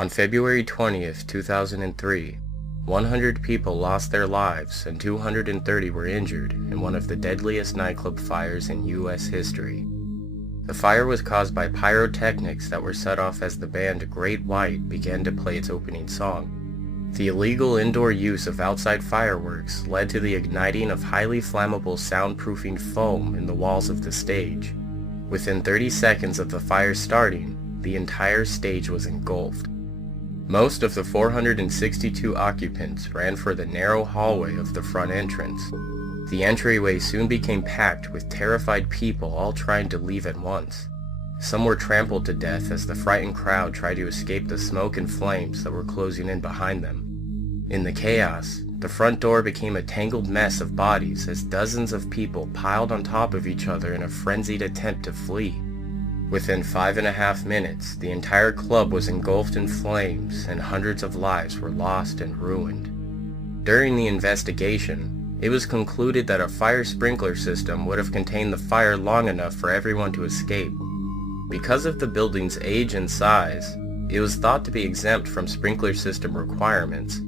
On February 20th, 2003, 100 people lost their lives and 230 were injured in one of the deadliest nightclub fires in U.S. history. The fire was caused by pyrotechnics that were set off as the band Great White began to play its opening song. The illegal indoor use of outside fireworks led to the igniting of highly flammable soundproofing foam in the walls of the stage. Within 30 seconds of the fire starting, the entire stage was engulfed. Most of the 462 occupants ran for the narrow hallway of the front entrance. The entryway soon became packed with terrified people all trying to leave at once. Some were trampled to death as the frightened crowd tried to escape the smoke and flames that were closing in behind them. In the chaos, the front door became a tangled mess of bodies as dozens of people piled on top of each other in a frenzied attempt to flee. Within 5.5 minutes, the entire club was engulfed in flames and hundreds of lives were lost and ruined. During the investigation, it was concluded that a fire sprinkler system would have contained the fire long enough for everyone to escape. Because of the building's age and size, it was thought to be exempt from sprinkler system requirements.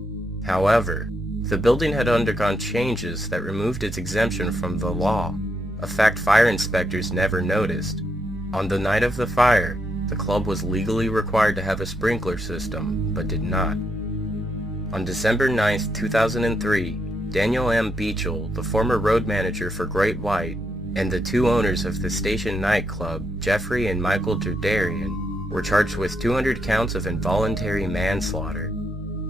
However, the building had undergone changes that removed its exemption from the law, a fact fire inspectors never noticed. On the night of the fire, the club was legally required to have a sprinkler system, but did not. On December 9, 2003, Daniel M. Beachell, the former road manager for Great White, and the two owners of the station nightclub, Jeffrey and Michael Derderian, were charged with 200 counts of involuntary manslaughter.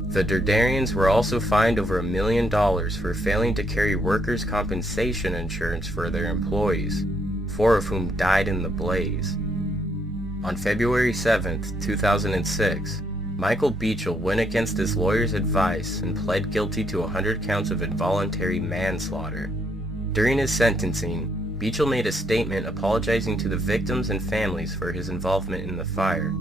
The Derderians were also fined over $1 million for failing to carry workers' compensation insurance for their employees, 4 of whom died in the blaze. On February 7, 2006, Michael Beachell went against his lawyer's advice and pled guilty to 100 counts of involuntary manslaughter. During his sentencing, Beachell made a statement apologizing to the victims and families for his involvement in the fire.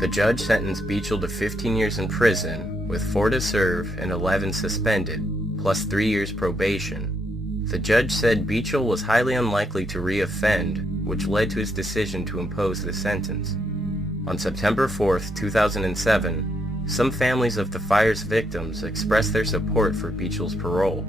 The judge sentenced Beachell to 15 years in prison, with 4 to serve and 11 suspended, plus 3 years probation. The judge said Beachell was highly unlikely to re-offend, which led to his decision to impose the sentence. On September 4, 2007, some families of the fire's victims expressed their support for Beachell's parole.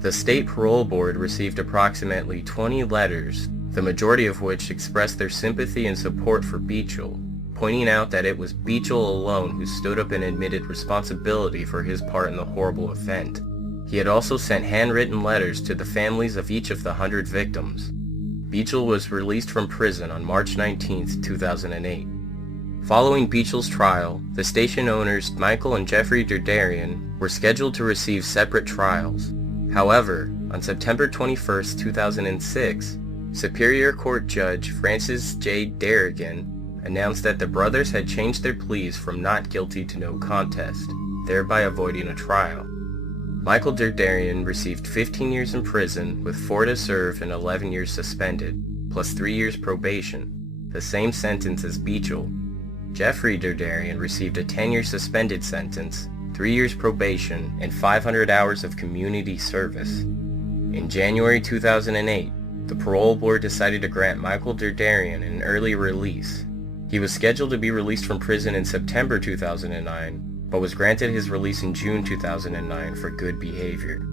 The state parole board received approximately 20 letters, the majority of which expressed their sympathy and support for Beachell, pointing out that it was Beachell alone who stood up and admitted responsibility for his part in the horrible event. He had also sent handwritten letters to the families of each of the 100 victims. Beachell was released from prison on March 19, 2008. Following Beachell's trial, the station owners Michael and Jeffrey Derderian were scheduled to receive separate trials. However, on September 21, 2006, Superior Court Judge Francis J. Darrigan announced that the brothers had changed their pleas from not guilty to no contest, thereby avoiding a trial. Michael Derderian received 15 years in prison with 4 to serve and 11 years suspended, plus 3 years probation, the same sentence as Beachell. Jeffrey Derderian received a 10-year suspended sentence, 3 years probation, and 500 hours of community service. In January 2008, the parole board decided to grant Michael Derderian an early release. He was scheduled to be released from prison in September 2009, but was granted his release in June 2009 for good behavior.